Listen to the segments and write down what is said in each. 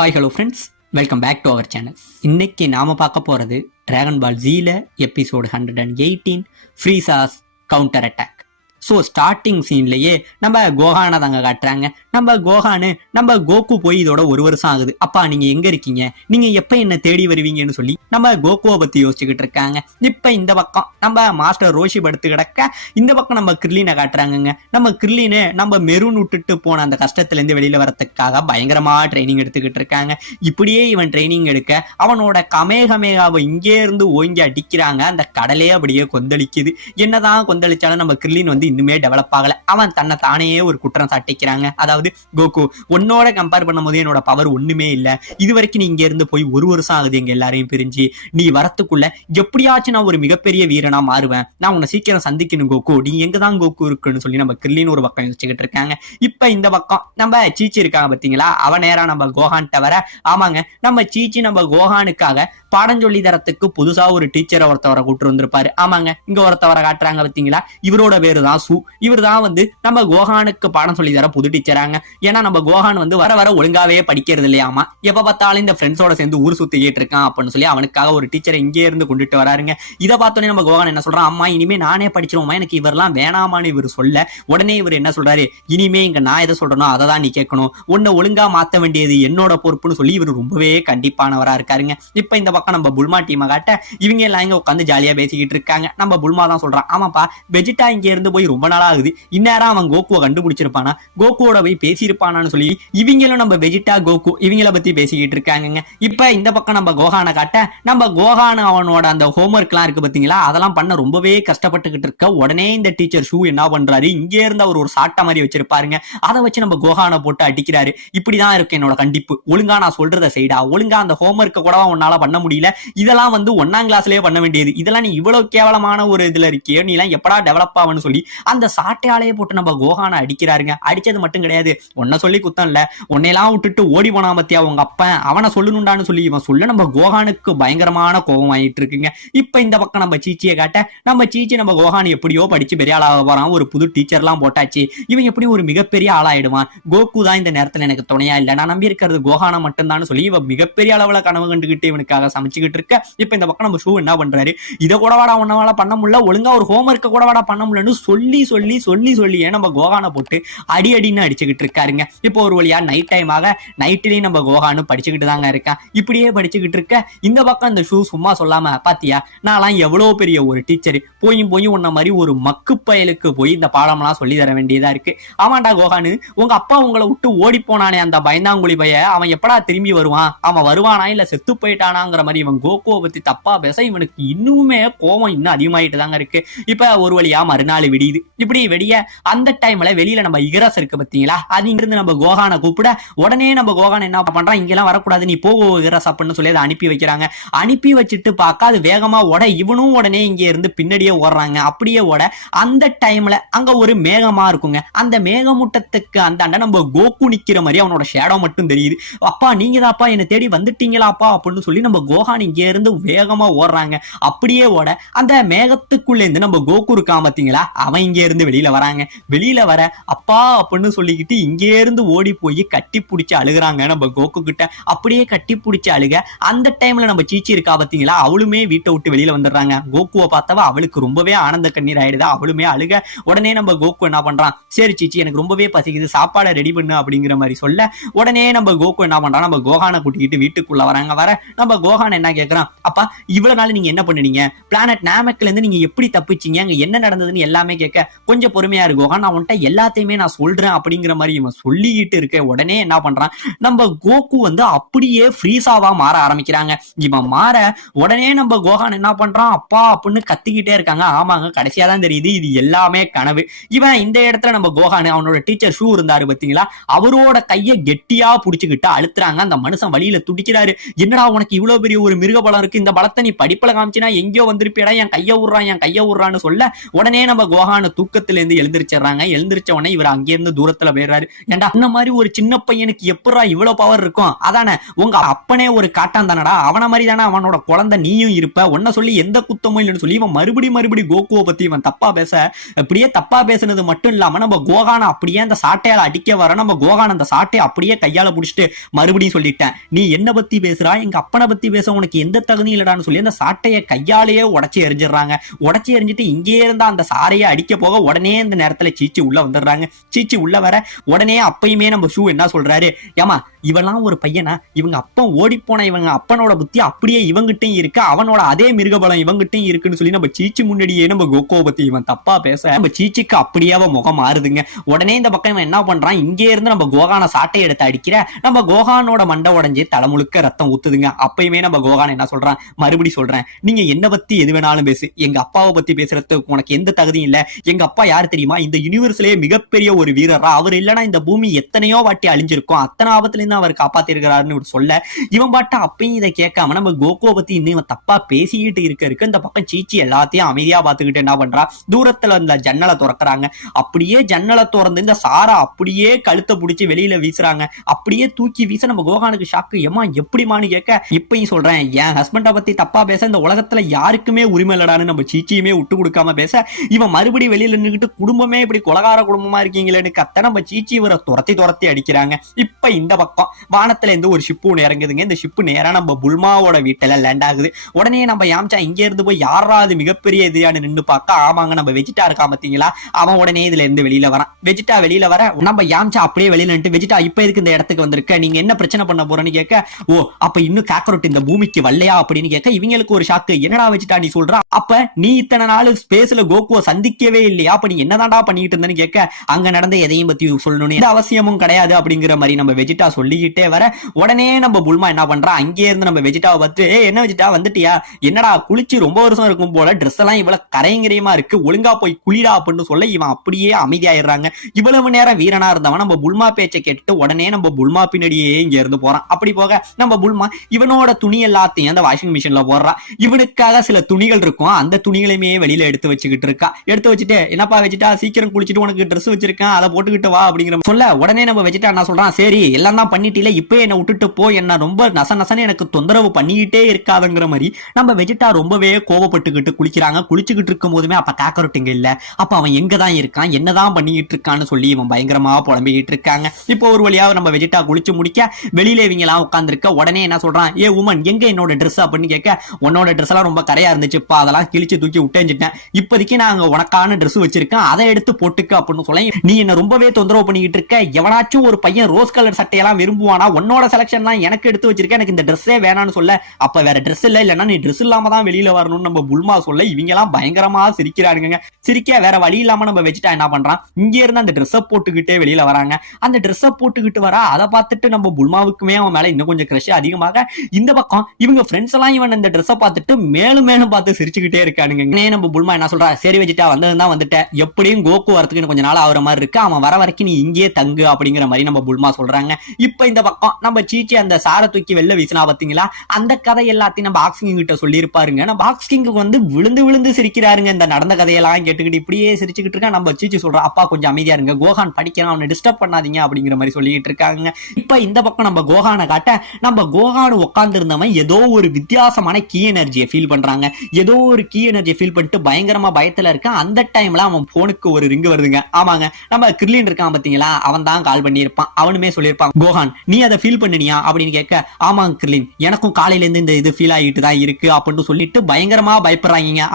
Hi hello friends, welcome back to our channel. இன்னைக்கு நாம பார்க்க போறது டிராகன் பால் ஜீல episode 118 Frieza's counter attack. So starting சீன்லயே நம்ம கோகானை தாங்க காட்டுறாங்க. நம்ம கோகானு நம்ம கோகு போய் இதோட 1 வருஷம் ஆகுது. அப்பா நீங்க எங்க இருக்கீங்க, நீங்க எப்ப என்ன தேடி வருவீங்கன்னு சொல்லி நம்ம கோகுவை பத்தி யோசிச்சுக்கிட்டு இருக்காங்க. இப்ப இந்த பக்கம் நம்ம மாஸ்டர் ரோஷி படுத்து கிடக்க, இந்த பக்கம் நம்ம கிர்லீனை காட்டுறாங்கங்க. நம்ம கிர்லீனு நம்ம மெரூன் விட்டுட்டு போன அந்த கஷ்டத்துல இருந்து வெளியில வரதுக்காக பயங்கரமா ட்ரைனிங் எடுத்துக்கிட்டு இருக்காங்க. இப்படியே இவன் ட்ரைனிங் எடுக்க அவனோட கமேகமேகாவை இங்கே இருந்து ஓங்கி அடிக்கிறாங்க. அந்த கடலே அப்படியே கொந்தளிக்குது. என்னதான் கொந்தளிச்சாலும் நம்ம கிர்லீன் வந்து இன்னுமே டெவலப் ஆகல. அவன் தன்னை தானே ஒரு குற்றம் சாட்டிக்கிறாங்க. அதாவது கோகு, உன்னோட கம்பேர் பண்ணும் போது என்னோட பவர் ஒண்ணுமே இல்ல. இது வரைக்கும் நீ இங்க இருந்து போய் 1 வருஷம் ஆகுது எங்க எல்லாரையும் பிரிஞ்சு. நீ வரத்துக்குள்ள எப்படியாச்சும் நான் ஒரு மிகப்பெரிய வீரனா மாறுவேன். நான் உன்னை சீக்கிரம் சந்திக்கணும் கோகு. நீ எங்கதான் கோகு இருக்குன்னு சொல்லி நம்ம கிர்லின்னு ஒரு பக்கம் யோசிச்சுக்கிட்டு இருக்காங்க. இப்ப இந்த பக்கம் நம்ம சீச்சி இருக்காங்க பாத்தீங்களா, அவன் நேரா நம்ம கோகான் தவிர. ஆமாங்க, நம்ம சீச்சி நம்ம கோகானுக்காக பாடம் சொல்லி தரத்துக்கு புதுசா ஒரு டீச்சரை ஒருத்தவரை கூட்டு வந்திருப்பாரு. ஆமாங்க, இங்க ஒருத்தவரை காட்டுறாங்க பாத்தீங்களா, இவரோட பேரு தான் சு. இவர் தான் வந்து நம்ம கோகானுக்கு பாடம் சொல்லி தர புது டீச்சராங்க. ஏன்னா நம்ம கோகான் வந்து வர வர ஒழுங்காவே படிக்கிறது இல்லையாமா. எப்ப பார்த்தாலும் இந்த ஃப்ரெண்ட்ஸோட சேர்ந்து ஊர் சுத்திக்கிட்டு இருக்கான் அப்படின்னு சொல்லி அவனுக்காக ஒரு டீச்சரை இங்கே இருந்து கொண்டுட்டு வராருங்க. இதை பார்த்தோன்னே நம்ம கோகான் என்ன சொல்றான், அம்மா இனிமே நானே படிச்சிருவோமா, எனக்கு இவரெல்லாம் வேணாமான்னு இவர் சொல்ல உடனே இவர் என்ன சொல்றாரு, இனிமே இங்க நான் எதை சொல்றனோ அதை தான் நீ கேட்கணும், உன்னை ஒழுங்கா மாத்த வேண்டியது என்னோட பொறுப்புன்னு சொல்லி இவர் ரொம்பவே கண்டிப்பானவரா இருக்காருங்க. இப்ப இந்த பக்கம் நம்ம புல்மா டீமை காட்ட இவங்க எல்லாம் இங்க உட்காந்து ஜாலியா பேசிக்கிட்டு இருக்காங்க. நம்ம புல்மா தான் சொல்றான், ஆமாப்பா வெஜிட்டா இங்க இருந்து போய் ரொம்ப நாள் ஆகுது, இந்நேரம் அவன் கோகுவை கண்டுபிடிச்சிருப்பானா, கோகுவோட போய் பேசியிருப்பானான்னு சொல்லி இவங்களும் நம்ம வெஜிட்டா கோகு இவங்கள பத்தி பேசிக்கிட்டு இருக்காங்க. இப்ப இந்த பக்கம் நம்ம கோகானை காட்ட, நம்ம கோகான் அவனோட அந்த ஹோம்ஒர்க் எல்லாம் இருக்கு பாத்தீங்களா, அதெல்லாம் பண்ண ரொம்பவே கஷ்டப்பட்டுக்கிட்டு இருக்க. உடனே இந்த டீச்சர் ஷூ என்ன பண்றாரு, இங்கே இருந்து அவர் ஒரு சாட்டை மாதிரி வச்சிருப்பாருங்க. அதை வச்சு நம்ம கோகானை போட்டு அடிக்கிறாரு. இப்படிதான் இருக்கு என்னோட கண்டிப்பு, ஒழுங்கா நான் சொல்றத செய்டா, ஒழுங்கா அந்த ஹோம்ஒர்க்க கூட உன்னால பண்ண முடியல, இதெல்லாம் வந்து 1ஆம் கிளாஸ்லயே பண்ண வேண்டியது, இதெல்லாம் நீ இவ்வளவு கேவலமான ஒரு இதுல இருக்கியோ, நீ எல்லாம் எப்படா டெவலப் ஆகும்னு சொல்லி அந்த சாட்டையாலேயே போட்டு நம்ம கோகானை அடிக்கிறாருங்க. அடிச்சது மட்டும் கிடையாது, உன்னை சொல்லி குத்தம் இல்ல, உன்னையெல்லாம் விட்டுட்டு ஓடி போனா பத்தியா உங்க அப்பன், அவனை சொல்லணும்டான்னு சொல்லி இவன் சொல்ல நம்ம கோகானுக்கு பயங்கரமான கோபம் ஆயிட்டு இருக்குங்க. இப்ப இந்த பக்கம் நம்ம சீச்சியை காட்ட, நம்ம சீச்சி நம்ம கோகான் எப்படியோ படிச்சு பெரிய ஆளாக போறான், ஒரு புது டீச்சர் எல்லாம் போட்டாச்சு, இவன் எப்படி ஒரு மிகப்பெரிய ஆளாயிடுவான், கோகு தான் இந்த நேரத்துல எனக்கு துணையா இல்ல, நான் நம்பி இருக்கிறது கோகானை மட்டும்தான் சொல்லி இவன் மிகப்பெரிய அளவுல கனவு கண்டுகிட்டு இவனுக்காக சமைச்சுக்கிட்டு இருக்க. இப்ப இந்த பக்கம் நம்ம ஷூ என்ன பண்றாரு, இதை கூட வாடா உன்னால பண்ண முடியல, ஒழுங்கா ஒரு ஹோம்ஒர்க்க கூட வாடா பண்ண முடியலன்னு சொல்லி சொல்லி சொல்லி சொல்லியே நம்ம கோகானை போட்டு அடி அடின்னு அடிச்சுக்கிட்டு இருக்காருங்க. இப்போ ஒரு வழியா நைட் டைம் ஆக, நைட்லயும் நம்ம கோகானு படிச்சுக்கிட்டு தாங்க இருக்கான். இப்படியே படிச்சுக்கிட்டு இருக்க, இந்த பக்கம் இந்த ஷூ சும்மா சொல்லாம, பாத்தியா நான்லாம் எவ்வளவு பெரிய ஒரு டீச்சர், போய் உன்ன மாதிரி ஒரு மக்கு பயலுக்கு போய் இந்த பாடம்லாம் சொல்லி தர வேண்டியதா இருக்கு. ஆமாண்டா கோகானு, உங்க அப்பா உங்களை விட்டு ஓடி போனானே அந்த பயந்தாங்குழி பைய, அவன் எப்படா திரும்பி வருவான், அவன் வருவானா இல்ல செத்து போயிட்டானாங்கிற மாதிரி இவன் கோகுவை பத்தி தப்பா பேச இவனுக்கு இன்னுமே கோபம் இன்னும் அதிகமாயிட்டு தாங்க இருக்கு. இப்ப ஒரு வழியா மறுநாள் விடியுது. இப்படி வெடிய அந்த டைம்ல வெளியில நம்ம இகராஸ் இருக்கு பாத்தீங்களா, அது இங்கிருந்து நம்ம கோகானை கூப்பிட உடனே நம்ம கோகான் என்ன பண்றான், இங்கெல்லாம் வரக்கூடாது நீ போகோ இகராஸ் அப்படின்னு சொல்லி அதை அனுப்பி வைக்கிறாங்க. அனுப்பி வச்சுட்டு பார்க்க அது வேகமா ஓட, இவனும் உடனே இங்க இருந்து பின்னாடியே ஓடுறாங்க. அப்படியே ஓட அந்த டைம்ல அங்க ஒரு மேகமா இருக்குங்க. அந்த மேகமூட்டத்துக்கு அந்த நம்ம கோகு நிக்கிற மாதிரி அவனோட ஷேடோ மட்டும் தெரியுது. அப்பா நீங்க தான்ப்பா என்ன தேடி வந்துட்டீங்களாப்பா அப்படின்னு சொல்லி நம்ம கோகான் இங்க இருந்து வேகமா ஓடுறாங்க. அப்படியே ஓட அந்த மேகத்துக்குள்ள இருந்து நம்ம கோகு இருக்கான் பாத்தீங்களா, அவன் இங்க இருந்து வெளியில வராங்க. வெளியில வர அப்பா அப்படின்னு சொல்லிக்கிட்டு இங்கே இருந்து ஓடி போய் கட்டி பிடிச்சி அழுகுறாங்க நம்ம கோகு கிட்ட. அப்படியே கட்டி பிடிச்சி அழுக அந்த டைம்ல நம்ம சீச்சி இருக்கா பாத்தீங்களா, அவளுமே வீட்டை விட்டு வெளியில வந்துடுறாங்க. கோகுவை பார்த்தவ அவளுக்கு ரொம்பவே ஆனந்த கண்ணீர் ஆயிடுதா, அவளுமே அழுக. உடனே நம்ம கோகு என்ன பண்றான், சரி சீச்சி எனக்கு ரொம்பவே பசிக்குது, சாப்பாடை ரெடி பண்ணு அப்படிங்கிற மாதிரி சொல்ல உடனே நம்ம கோகு என்ன பண்றான், நம்ம கோகானை கூட்டிக்கிட்டு வீட்டுக்குள்ள வராங்க. வர நம்ம கோகான் என்ன கேட்கறான், அப்பா இவ்வளவு நாள் நீங்க என்ன பண்ணுனீங்க, பிளானட் நாமக்ல இருந்து நீங்க எப்படி தப்பிச்சீங்க, அங்க என்ன நடந்ததுன்னு எல்லாமே கேட்க, கொஞ்சம் பொறுமையா இருக்கு கோகான், நான் உன்கிட்ட எல்லாத்தையுமே நான் சொல்றேன் அப்படிங்கிற மாதிரி இவன் சொல்லிக்கிட்டு இருக்க. உடனே என்ன பண்றான், நம்ம கோகு வந்து அப்படியே ஃப்ரீசாவா மாற ஆரம்பிக்கிறாங்க. இவன் மாற உடனே நம்ம கோகான் என்ன பண்றான், அப்பா அப்படின்னு கத்திக்கிட்டே இருக்காங்க. ஆமாங்க, கடைசியா தான் தெரியுது இது எல்லாமே கனவு. இவன் இந்த இடத்துல நம்ம கோகான் அவனோட டீச்சர் ஷூ இருந்தாரு பாத்தீங்களா, அவரோட கையை கெட்டியா புடிச்சுக்கிட்டு அழுத்துறாங்க. அந்த மனுஷன் வழியில துடிக்கிறாரு. என்னடா உனக்கு இவ்வளவு பெரிய ஒரு மிருக பலம் இருக்கு, இந்த பலத்தை நீ படிப்புல காமிச்சினா எங்கேயோ வந்திருப்பியடா, என் கைய விடுறான்னு சொல்ல உடனே நம்ம கோகான் கோகான தூக்கத்துல இருந்து எழுந்திருச்சிடறாங்க. எழுந்திருச்ச உடனே இவர் அங்கிருந்து தூரத்துல போயிடுறாரு. ஏன்டா இந்த மாதிரி ஒரு சின்ன பையனுக்கு எப்படா இவ்வளவு பவர் இருக்கும்? அதானே உங்க அப்பனே ஒரு காட்டான் தானடா, அவன மாதிரி தானே அவனோட குழந்தை நீயும் இருப்ப, உன்ன சொல்லி எந்த குத்தமும் இல்லைன்னு சொல்லி இவன் மறுபடி கோகுவை பத்தி இவன் தப்பா பேச, அப்படியே தப்பா பேசுனது மட்டும் இல்லாம நம்ம கோகான அப்படியே அந்த சாட்டையால அடிக்க வர நம்ம கோகான் அந்த சாட்டையை அப்படியே கையால புடிச்சிட்டு மறுபடியும் சொல்லிட்டேன், நீ என்ன பத்தி பேசுறா, எங்க அப்பனை பத்தி பேச உனக்கு எந்த தகுதி இல்லடான்னு சொல்லி அந்த சாட்டையை கையாலேயே உடச்சி எரிஞ்சிடறாங்க. உடச்சி எரிஞ்சிட்டு இங்கே இருந்தா அந்த சாரையை அடிக்க போக உடனே இந்த நேரத்துல சீச்சி உள்ள வந்துடுறாங்க. சீச்சி உள்ள வர உடனே அப்பயுமே நம்ம ஷூ என்ன சொல்றாரு, ஏமா இவெல்லாம் ஒரு பையனா, இவங்க அப்பன் ஓடி போன இவங்க அப்பனோட புத்தி அப்படியே இவங்கிட்டையும் இருக்கு, அவனோட அதே மிருகபலம் இவங்கிட்டையும் இருக்குன்னு சொல்லி நம்ம சீச்சி முன்னாடியே நம்ம கோகோவை பத்தி இவன் தப்பா பேச நம்ம சீச்சிக்கு அப்படியே முகம் மாறுதுங்க. உடனே இந்த பக்கம் இவன் என்ன பண்றான், இங்கே இருந்து நம்ம கோகான சாட்டை எடுத்து அடிக்கிற நம்ம கோகானோட மண்டை உடஞ்சி தலை முழுக்க ரத்தம் ஊத்துதுங்க. அப்பயுமே நம்ம கோகான் என்ன சொல்றான், மறுபடி சொல்றேன், நீங்க என்ன பத்தி எது வேணாலும் பேசு, எங்க அப்பாவை பத்தி பேசுறதுக்கு உனக்கு எந்த தகுதியும் இல்ல. எங்க அப்பா யாரு தெரியுமா, இந்த யூனிவர்ஸ்லயே மிகப்பெரிய ஒரு வீரரா, அவர் இல்லனா இந்த பூமி எத்தனையோ வாட்டி அழிஞ்சிருக்கும், அத்தனை ஆபத்துல இருந்து அவர் காப்பாத்தி இருக்கிறாருன்னு சொல்ல இவன் பாட்டு அப்பயும் இதை கேட்காம நம்ம கோகோ பத்தி இன்னும் தப்பா பேசிக்கிட்டு இருக்க இந்த பக்கம் சீச்சி எல்லாத்தையும் அமைதியா பாத்துக்கிட்டு என்ன பண்றா, தூரத்துல இந்த ஜன்னலை திறக்கிறாங்க. அப்படியே ஜன்னலை திறந்து இந்த சாரா அப்படியே கழுத்தை பிடிச்சி வெளியில வீசுறாங்க. அப்படியே தூக்கி வீச நம்ம கோகானுக்கு ஷாக்கு, ஏமா எப்படிமான்னு கேட்க, இப்பயும் சொல்றேன் என் ஹஸ்பண்டை பத்தி தப்பா பேச இந்த உலகத்துல யாருக்குமே உரிமை இல்லடான்னு நம்ம சீச்சியுமே விட்டு கொடுக்காம பேச இவன் மறுபடியும் வெளியில நின்றுட்டு குடும்பமே இப்படி கொலகார குடும்பமா இருக்கீங்களேன்னு கத்த நம்ம சீச்சி இவரை துரத்தி அடிக்கிறாங்க. இப்ப இந்த பக்கம் வானத்துல இருந்து ஒரு ஷிப்பு இறங்குதுங்க. இந்த ஷிப்பு நேரா நம்ம புல்மாவோட வீட்டுல லேண்ட் ஆகுது. உடனே நம்ம யாம்சா இங்க இருந்து போய் யாராவது மிகப்பெரிய எதிரியானு நின்று பார்க்க, ஆமாங்க நம்ம வெஜிட்டா இருக்கா பாத்தீங்களா, அவன் உடனே இதுல இருந்து வெளியில வரான். வெஜிட்டா வெளியில வர நம்ம யாம்சா அப்படியே வெளியில நின்று, வெஜிட்டா இப்ப இருக்கு இந்த இடத்துக்கு வந்திருக்க, நீங்க என்ன பிரச்சனை பண்ண போறேன்னு கேட்க, ஓ அப்ப இன்னும் காக்கரோட் இந்த பூமிக்கு வரலையா அப்படின்னு கேட்க இவங்களுக்கு ஒரு ஷாக்கு, என்னடா வெஜிட்டா நீ சொல்ற, அப்ப நீ இத்தனை நாள் ஸ்பேஸ்ல கோகுவை சந்திக்கவே இல்லையா, அப்ப நீ என்னதான்டா பண்ணிட்டு இருந்தேன்னு கேட்க, அங்க நடந்த எதையும் பத்தி சொல்லணும் எந்த அவசியமும் கிடையாது அப்படிங்கிற மாதிரி நம்ம வெஜிட்டா சொல்லிக்கிட்டே வர உடனே நம்ம புல்மா என்ன பண்றா, அங்கே இருந்து நம்ம வெஜிட்டாவை பார்த்து, என்ன வெஜிட்டா வந்துட்டியா, என்னடா குளிச்சு ரொம்ப வருஷம் இருக்கும் போல, ட்ரெஸ் எல்லாம் இவ்வளவு கரைங்கிரியமா இருக்கு, ஒழுங்கா போய் குளிடா அப்படின்னு சொல்ல இவன் அப்படியே அமைதியாயிடுறாங்க. இவ்வளவு நேரம் வீரனா இருந்தவன் நம்ம புல்மா பேச்சை கேட்டு உடனே நம்ம புல்மா பின்னாடியே இங்க இருந்து போறான். அப்படி போக நம்ம புல்மா இவனோட துணி எல்லாத்தையும் அந்த வாஷிங் மிஷின்ல போடுறான். இவனுக்காக சில துணிகள் இருக்கும், அந்த துணிகளையுமே வெளியில எடுத்து வச்சுக்கிட்டு இருக்கா. எடுத்து வச்சுட்டு, என்னப்பா வெஜிட்டா சீக்கிரம் குளிச்சுட்டு உனக்கு ட்ரெஸ் வச்சிருக்கேன் அதை போட்டுக்கிட்டு வா அப்படிங்கிற சொல்ல உடனே நம்ம வெஜிட்டா என்ன சொல்றான், சரி எல்லாம் தான் பண்ணிட்டீல, இப்ப என்ன விட்டுட்டு போ, என்ன ரொம்ப நசன்னு எனக்கு தொந்தரவு பண்ணிக்கிட்டே இருக்காதுங்கிற மாதிரி நம்ம வெஜிட்டா ரொம்பவே கோவப்பட்டுக்கிட்டு குளிக்கிறாங்க. குளிச்சுக்கிட்டு இருக்கும் போதுமே அப்ப காக்கரோட்டிங்க இல்ல, அப்ப அவன் எங்க தான் இருக்கான், என்னதான் பண்ணிக்கிட்டு இருக்கான்னு சொல்லி இவன் பயங்கரமா புலம்பிக்கிட்டு இருக்காங்க. இப்போ ஒரு வழியா நம்ம வெஜிட்டா குளிச்சு முடிக்க வெளியில இவங்க எல்லாம் உட்காந்துருக்க, உடனே என்ன சொல்றான், ஏ உமன் எங்க என்னோட ட்ரெஸ் அப்படின்னு கேட்க, உன்னோட ட்ரெஸ் எல்லாம் ரொம்ப கரையா இருந்துச்சுப்பா, அதெல்லாம் கிழிச்சு தூக்கி விட்டேஞ்சிட்டேன், இப்போதைக்கு நாங்க உனக்கான ட்ரெஸ் வச்சிருக்கேன் அதை எடுத்து போட்டுக்க அப்படின்னு சொல்ல, நீ என்ன ரொம்பவே தொந்தரவு பண்ணிக்கிட்டு இருக்க, எவனாச்சும் ஒரு பையன் ரோஸ் கலர் சட்டையெல்லாம் விரும்புவானா, உன்னோட செலக்ஷன்லாம் எனக்கு எடுத்து வச்சிருக்க, எனக்கு இந்த ட்ரெஸ்ஸே வேணான்னு சொல்ல, அப்ப வேற ட்ரெஸ் இல்ல, இல்லன்னா நீ ட்ரெஸ் இல்லாம தான் வெளியில வரணும்னு நம்ம புல்மா சொல்ல இவங்க எல்லாம் பயங்கரமா சிரிக்கிறானுங்க. சிரிக்க வேற வழி இல்லாம நம்ம வெஜிட்டா என்ன பண்றான், இங்க இருந்து அந்த ட்ரெஸ்ஸை போட்டுக்கிட்டே வெளியில வராங்க. அந்த ட்ரெஸ்ஸை போட்டுக்கிட்டு வர அதை பார்த்துட்டு நம்ம புல்மாவுக்குமே அவன் மேல இன்னும் கொஞ்சம் கிரஷ் அதிகமாக, இந்த பக்கம் இவங்க ஃப்ரெண்ட்ஸ் எல்லாம் இவன் இந்த ட்ரெஸ்ஸை பார்த்துட்டு மேலும் மேலும் பார்த்து சிரிச்சுக்கிட்டே இருக்கானுங்க. நம்ம புல்மா என்ன சொல்றா, சரி வெஜிட்டா வந்ததுதான் வந்துட்டேன், எப்படியும் கோகு வரத்துக்கு கொஞ்சம் நாள் ஆகுற மாதிரி இருக்கு, அவன் வர வரைக்கும் நீ இங்கே தங்கு அப்படிங்கிற மாதிரி நம்ம புல்மா சொல்றாங்க. இப்ப இந்த பக்கம் நம்ம சீச்சி அந்த சாரை தூக்கி வெளில வீசினா பாத்தீங்களா, அந்த கதை எல்லாத்தையும் நம்ம பாக்ஸிங் கிட்ட சொல்லி இருப்பாருங்க. நம்ம பாக்ஸிங்க்கு வந்து விழுந்து விழுந்து சிரிக்கிறாருங்க. இந்த நடந்த கதையெல்லாம் கேட்டுக்கிட்டு இப்படியே சிரிச்சுக்கிட்டு இருக்கா. நம்ம சீச்சி சொல்றா, அப்பா கொஞ்சம் அமைதியா இருங்க, கோகான் படிக்கிறான், அவனை டிஸ்டர்ப் பண்ணாதீங்க அப்படிங்கிற மாதிரி சொல்லிட்டு இருக்காங்க. இப்ப இந்த பக்கம் நம்ம கோகானை காட்ட, நம்ம கோகான் உட்கார்ந்து இருந்தவன் ஏதோ ஒரு வித்தியாசமான கீ எனர்ஜியை ஃபீல் பண்றாங்க. ஏதோ ஒரு கீ எனர்ஜியை ஃபீல் பண்ணிட்டு பயங்கரமா பயத்துல இருக்கான். அந்த டைம்ல அவன் போனுக்கு ஒரு ரிங் வருதுங்க. ஆமாங்க, நம்ம கிர்லின் இருக்கான் பாத்தீங்களா, அவன் தான் கால் பண்ணியிருப்பான். அவனுமே சொல்லியிருப்பான், கோகான் நீ அதை ஃபீல் பண்ணினியா அப்படின்னு கேட்க, ஆமாங்க கிர்லின் எனக்கும் காலையில இருந்து இந்த இது ஃபீல் ஆகிட்டு தான் இருக்கு அப்படின்னு சொல்லிட்டு பயங்கரமா பயப்படுறாங்க.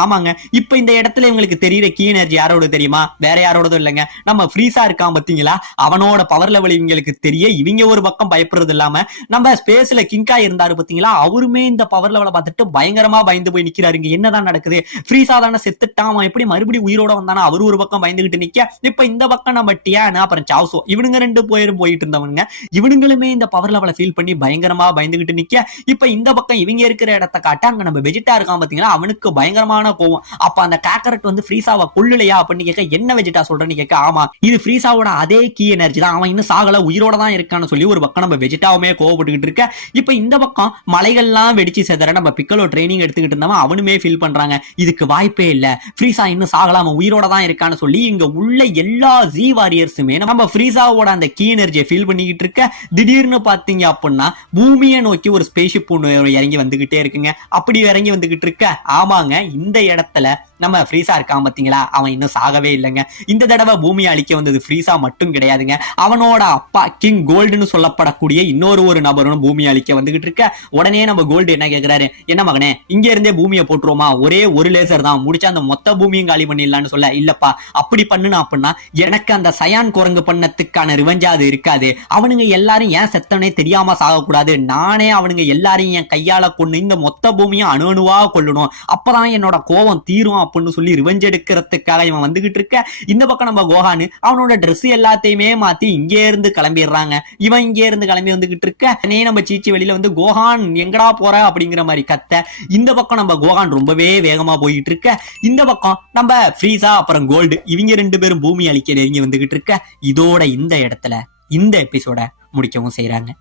ஆமாங்க, இப்ப இந்த இடத்துல இவங்களுக்கு தெரியுற கீ எனர்ஜி யாரோட தெரியுமா, வேற யாரோடதும் இல்லைங்க, நம்ம ஃப்ரீஸா இருக்கான் பாத்தீங்களா, அவனோட பவர் லெவல் இவங்களுக்கு தெரிய இவங்க ஒரு பக்கம் பயப்படுறது இல்லாம நம்ம ஸ்பேஸ்ல கிங்கா இருந்தாரு பாத்தீங்களா, அவருமே இந்த பவர் லெவலை பார்த்துட்டு பயங்கரமா பயந்து போய் நிக்கிறாருங்க. என்னதான் நடக்குது, ஃப்ரீஸா தானே செத்துட்டான், அவன் எப்படி மறுபடியும் உயிரோட வந்தானா, அவரு ஒரு பக்கம் பயந்துகிட்டு நிக்க, இப்ப இந்த பக்கம் நம்ம டியான் அப்புறம் சாவ்சோ இவனுங்க ரெண்டு பேரும் போயிட்டு இருந்தவனுங்க, இவனுங்களுமே இந்த பவர் லெவலை ஃபீல் பண்ணி பயங்கரமா பயந்துகிட்டு நிக்க, இப்ப இந்த பக்கம் இவங்க இருக்கிற இடத்தை காட்ட அங்க நம்ம வெஜிட்டா இருக்கான் பாத்தீங்களா, அவனுக்கு பயங்கரமான கோவம். அப்ப அந்த காக்கரட் வந்து ஃப்ரீஸாவை கொல்லுலையா அப்படின்னு கேட்க, என்ன வெஜிட்டா சொல்றேன்னு கேட்க, ஆமா இது ஃப்ரீஸாவோட அதே கீ எனர்ஜி தான், அவன் இன்னும் சாகல உயிரோட தான் இருக்கான்னு சொல்லி ஒரு பக்கம் நம்ம வெஜிட்டாவுமே கோவப்பட்டுக்கிட்டு இருக்க. இப்ப இந்த பக்கம் மலைகள்லாம் வெடிச்சு செதற நம்ம பிக்கலோ ட்ரைனிங் எடுத்துக்கிட்டு இருந்தவன் அவனுமே ஃபீல் பண்றாங்க, இதுக்கு வாய்ப்பே இல்ல, ஃப்ரீஸா இன்னும் சாகலாம அவன் உயிரோட தான் இருக்கான்னு சொல்லி இங்க உள்ள எல்லா ஜி வாரியர்ஸுமே நம்ம ஃப்ரீசாவோட அந்த கீ எனர்ஜியை ஃபீல் பண்ணிக்கிட்டு இருக்க, திடீர்னு பாத்தீங்க அப்படின்னா பூமியை நோக்கி ஒரு ஸ்பேஸ்ஷிப் ஒன்று இறங்கி வந்துகிட்டே இருக்குங்க. அப்படி இறங்கி வந்துகிட்டு இருக்க, ஆமாங்க இந்த இடத்துல நம்ம ஃப்ரீசா இருக்கான் பாத்தீங்களா, அவன் இன்னும் சாகவே இல்லைங்க. இந்த தடவை பூமியை அழிக்க வந்தது ஃப்ரீசா மட்டும் கிடையாதுங்க, அவனோட அப்பா கிங் கோல்டுன்னு சொல்லப்படக்கூடிய இன்னொரு நபரும் பூமியை அழிக்க வந்துகிட்டு இருக்க. உடனே நம்ம கோல்டு என்ன கேக்குறாரு, என்ன மகனே இங்க இருந்தே பூமியை போட்டுருவோமா, ஒரே ஒரு லேசர் தான் முடிச்சா அந்த மொத்த பூமியும் காலி பண்ணிடலான்னு சொல்ல, இல்லப்பா அப்படி பண்ணுனா அப்படின்னா எனக்கு அந்த சயான் குரங்கு பண்ணத்துக்கான ரிவெஞ்சா அது இருக்காது, அவனுங்க எல்லாரும் ஏன் செத்தனே தெரியாம சாகக்கூடாது, நானே அவனுங்க எல்லாரையும் என் கையால கொண்டு இந்த மொத்த பூமியும் அணுவா கொள்ளணும், அப்பதான் என்னோட கோபம் தீரும் அப்படின்னு சொல்லி ரிவெஞ்ச் எடுக்கிறதுக்காக இவன் வந்துகிட்டு இருக்க. இந்த பக்கம் நம்ம கோஹானு அவனோட ட்ரெஸ் எல்லாத்தையுமே மாத்தி இங்கே இருந்து கிளம்பிடுறாங்க. இவன் இங்கே இருந்து கிளம்பி வந்துகிட்டு இருக்க, நம்ம சீச்சி வெளியில வந்து கோஹான் எங்கடா போற அப்படிங்கிற மாதிரி கத்த. இந்த பக்கம் நம்ம கோஹான் ரொம்பவே வேகமா போயிட்டு இருக்க, இந்த பக்கம் நம்ம ஃப்ரீசா அப்புறம் கோல்டு இவங்க 2 பேரும் பூமி அழிக்க நெருங்கி வந்துகிட்டு இருக்க. இதோட இந்த இடத்துல இந்த எபிசோட முடிக்கவும் செய்யறாங்க.